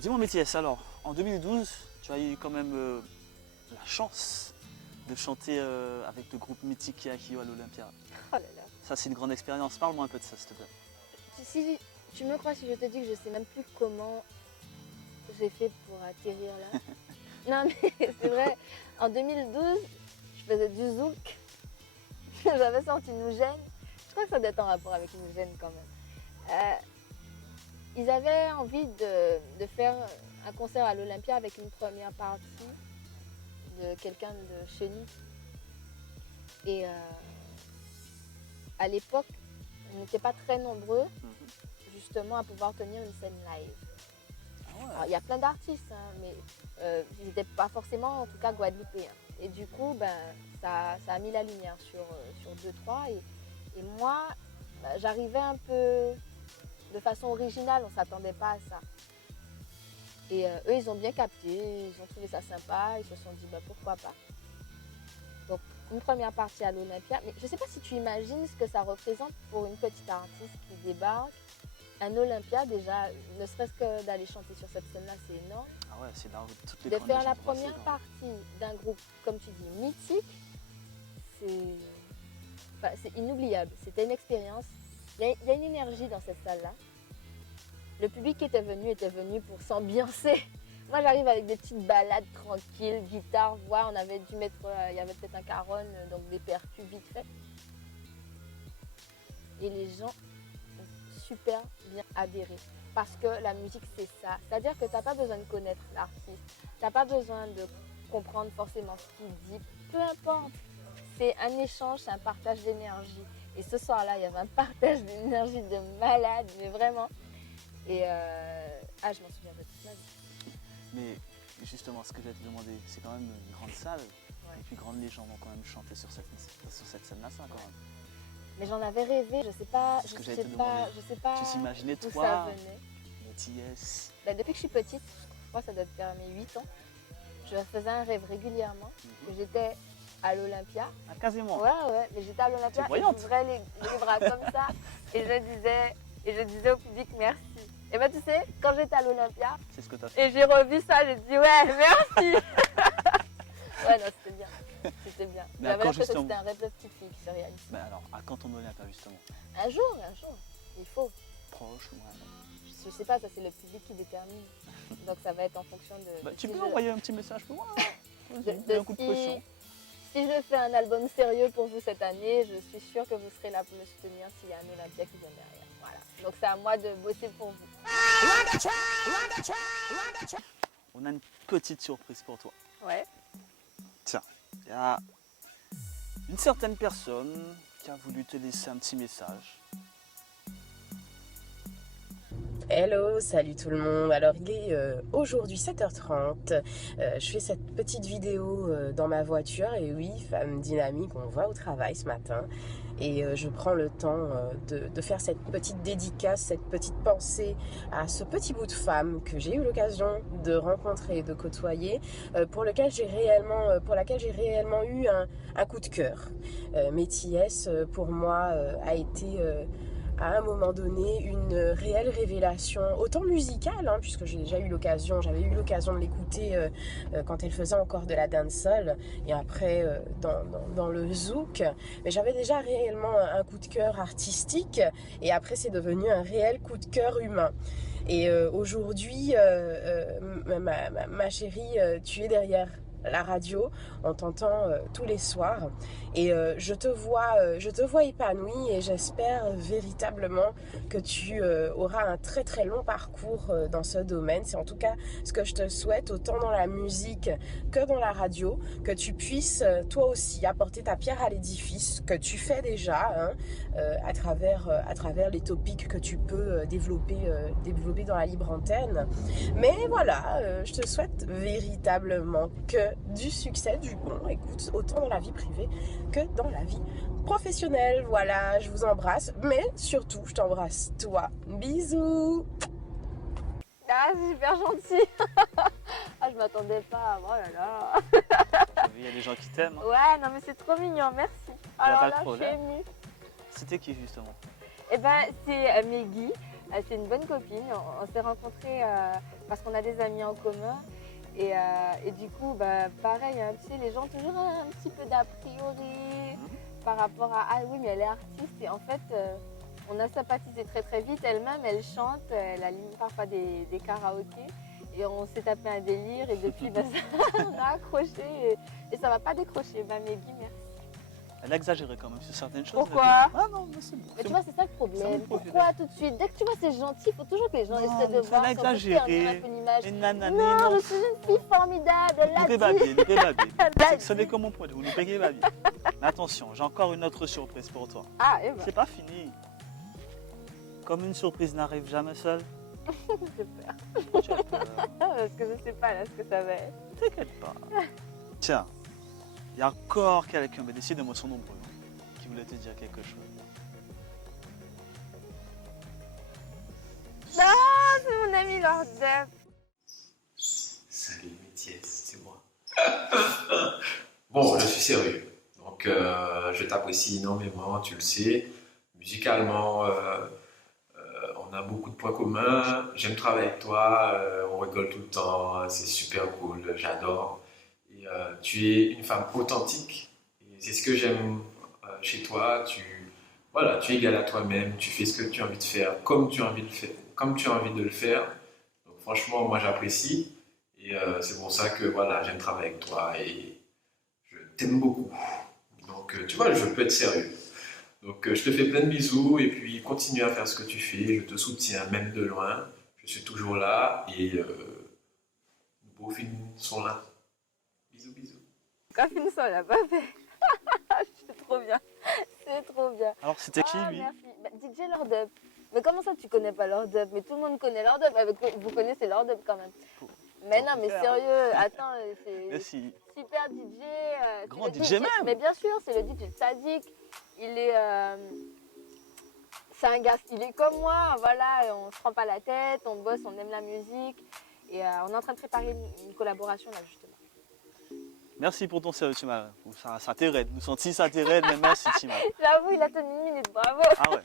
Dis-moi Métis, alors, en 2012, tu as eu quand même la chance de chanter avec le groupe mythique Keakio à l'Olympia. Oh là là. Ça, c'est une grande expérience. Parle-moi un peu de ça, s'il te plaît. Si tu me crois si je te dis que je sais même plus comment j'ai fait pour atterrir là. Non mais c'est vrai, en 2012, je faisais du zouk. J'avais sorti Nougène. Je crois que ça doit être en rapport avec Nougène quand même. Ils avaient envie de faire un concert à l'Olympia avec une première partie de quelqu'un de chez nous. Et à l'époque, on n'était pas très nombreux justement à pouvoir tenir une scène live. Alors, il y a plein d'artistes, hein, mais ils n'étaient pas forcément, en tout cas, guadeloupéens. Et du coup, ça a mis la lumière sur 2-3. Et moi, j'arrivais un peu de façon originale, on ne s'attendait pas à ça. Et eux, ils ont bien capté, ils ont trouvé ça sympa, ils se sont dit pourquoi pas. Donc, une première partie à l'Olympia. Mais je ne sais pas si tu imagines ce que ça représente pour une petite artiste qui débarque. Un Olympia, déjà, ne serait-ce que d'aller chanter sur cette scène-là, c'est énorme. Ah ouais, c'est dans toutes les De grandes faire la légendes première françaises, partie d'un groupe, comme tu dis, mythique, c'est inoubliable. C'était une expérience. Il y a une énergie dans cette salle-là. Le public qui était venu pour s'ambiancer. Moi, j'arrive avec des petites balades tranquilles, guitare, voix. On avait dû mettre, il y avait peut-être un caron, donc des percus vite fait. Et les gens ont super bien adhéré. Parce que la musique, c'est ça. C'est-à-dire que tu n'as pas besoin de connaître l'artiste. Tu n'as pas besoin de comprendre forcément ce qu'il dit. Peu importe. C'est un échange, c'est un partage d'énergie. Et ce soir-là, il y avait un partage d'énergie de malade, mais vraiment. Et je m'en souviendrai toute ma vie. Mais justement, ce que j'allais te demander, c'est quand même une grande salle. Ouais. Et puis grandes légendes ont quand même chanté sur cette scène-là, ça quand même. Mais j'en avais rêvé, je sais pas, C'est ce que je j'allais sais te pas, demander. je sais pas Tu t'imaginais d'où toi, ça venait. Métis. Depuis que je suis petite, je crois que ça doit faire mes 8 ans, je faisais un rêve régulièrement que j'étais à l'Olympia. Ah, quasiment. Ouais, mais j'étais à l'Olympia et j'ouvrais les bras comme ça et je disais au public merci. Et tu sais, quand j'étais à l'Olympia, c'est ce que t'as fait. Et j'ai revu ça, j'ai dit ouais, merci. Ouais, non, c'était bien. C'était bien. Mais J'avais quand l'impression que justement- c'était un rêve de petite fille qui se réalise. Mais alors, à quand ton Olympia justement? Un jour, il faut. Proche ou non? Je sais pas, ça c'est le public qui détermine. Donc ça va être en fonction de. Tu si peux je- envoyer un petit message pour moi. Vas-y, de mets un coup de pression. si je fais un album sérieux pour vous cette année, je suis sûre que vous serez là pour me soutenir s'il y a un Olympia qui vient derrière. Voilà. Donc c'est à moi de bosser pour vous. On a une petite surprise pour toi. Ouais. Tiens, il y a une certaine personne qui a voulu te laisser un petit message. Hello, salut tout le monde. Alors il est aujourd'hui 7h30. Je fais cette petite vidéo dans ma voiture et oui, femme dynamique, on va au travail ce matin. Et je prends le temps de faire cette petite dédicace, cette petite pensée à ce petit bout de femme que j'ai eu l'occasion de rencontrer, de côtoyer, pour laquelle j'ai réellement eu un coup de cœur. Métis, pour moi, a été... à un moment donné une réelle révélation, autant musicale, puisque j'avais eu l'occasion de l'écouter quand elle faisait encore de la dancehall et après dans le zouk, mais j'avais déjà réellement un coup de cœur artistique et après c'est devenu un réel coup de cœur humain. Et aujourd'hui, ma chérie, tu es derrière la radio, on t'entend tous les soirs et je te vois épanouie et j'espère véritablement que tu auras un très très long parcours dans ce domaine. C'est en tout cas ce que je te souhaite, autant dans la musique que dans la radio, que tu puisses toi aussi apporter ta pierre à l'édifice, que tu fais déjà à travers les topics que tu peux développer dans la libre antenne. Mais voilà, je te souhaite véritablement que du succès, du bon, écoute, autant dans la vie privée que dans la vie professionnelle. Voilà, je vous embrasse, mais surtout, je t'embrasse toi. Bisous. Ah, c'est super gentil. Ah, je m'attendais pas. Oh là là. Il y a des gens qui t'aiment. Ouais, non mais c'est trop mignon, merci. Alors pas de là, je suis problème. émue. C'était qui justement? Eh ben, c'est Meggy. C'est une bonne copine. On s'est rencontrés parce qu'on a des amis en commun. Et du coup, bah, pareil, hein, tu sais, les gens ont toujours un petit peu d'a priori par rapport à ah oui, mais elle est artiste. Et en fait, on a sympathisé très très vite. Elle-même, elle chante, elle anime parfois des karaokés. Et on s'est tapé un délire. Et depuis, bah, on a accroché. Et ça ne va pas décrocher. Bah, Meggy, merci. Elle a exagéré quand même sur certaines choses. Pourquoi? Ah non, mais c'est bon. Mais tu vois, c'est ça le problème. Pourquoi tout de suite? Dès que tu vois c'est gentil, il faut toujours que les gens essaient de Elle voir a exagéré. un peu une image. Et nanani, Non, non. je suis une fille formidable, elle l'a dit. C'est que ce n'est que mon point de vue, nous payez ma vie. Mais attention, j'ai encore une autre surprise pour toi. Ah, et ben, C'est pas fini. Comme une surprise n'arrive jamais seule. j'ai peur. Tu as peur. Parce que je sais pas là ce que ça va être. T'inquiète pas. Tiens, il y a encore quelqu'un, mais décidez-moi son nom, qui voulait te dire quelque chose. Non, c'est mon ami Lord Depp. Salut Métier, c'est moi. Bon, je suis sérieux. Donc, je t'apprécie énormément, tu le sais. Musicalement, on a beaucoup de points communs. J'aime travailler avec toi, on rigole tout le temps, c'est super cool, j'adore. Et tu es une femme authentique. Et c'est ce que j'aime chez toi. Voilà, tu es égal à toi-même, tu fais ce que tu as envie de faire, comme tu as envie de le faire, comme tu as envie de le faire. Donc, franchement, moi j'apprécie. Et c'est pour ça que voilà, j'aime travailler avec toi et je t'aime beaucoup. Donc tu vois, je peux être sérieux. Donc je te fais plein de bisous et puis continue à faire ce que tu fais. Je te soutiens même de loin. Je suis toujours là et nos beaux films sont là. Bisous, bisous. Quand finissons, on l'a pas fait. C'est trop bien. C'est trop bien. Alors c'était qui Ah, lui? merci. Bah, DJ Lord Depp. Mais comment ça tu connais pas Lord Depp? Mais tout le monde connaît Lord Depp. Vous connaissez Lord Depp quand même. Mais non, mais sérieux, attends, c'est Merci. super DJ. Grand c'est le DJ même. Mais bien sûr, c'est le DJ Sadik. Il est, c'est un gars stylé comme moi. Voilà, on se prend pas la tête, on bosse, on aime la musique. Et on est en train de préparer une collaboration là justement. Merci pour ton sérieux, Timal. Ça t'aide. Nous sentons ça t'aide, mais merci, Timal. J'avoue, il a tenu une minute, bravo. Ah ouais.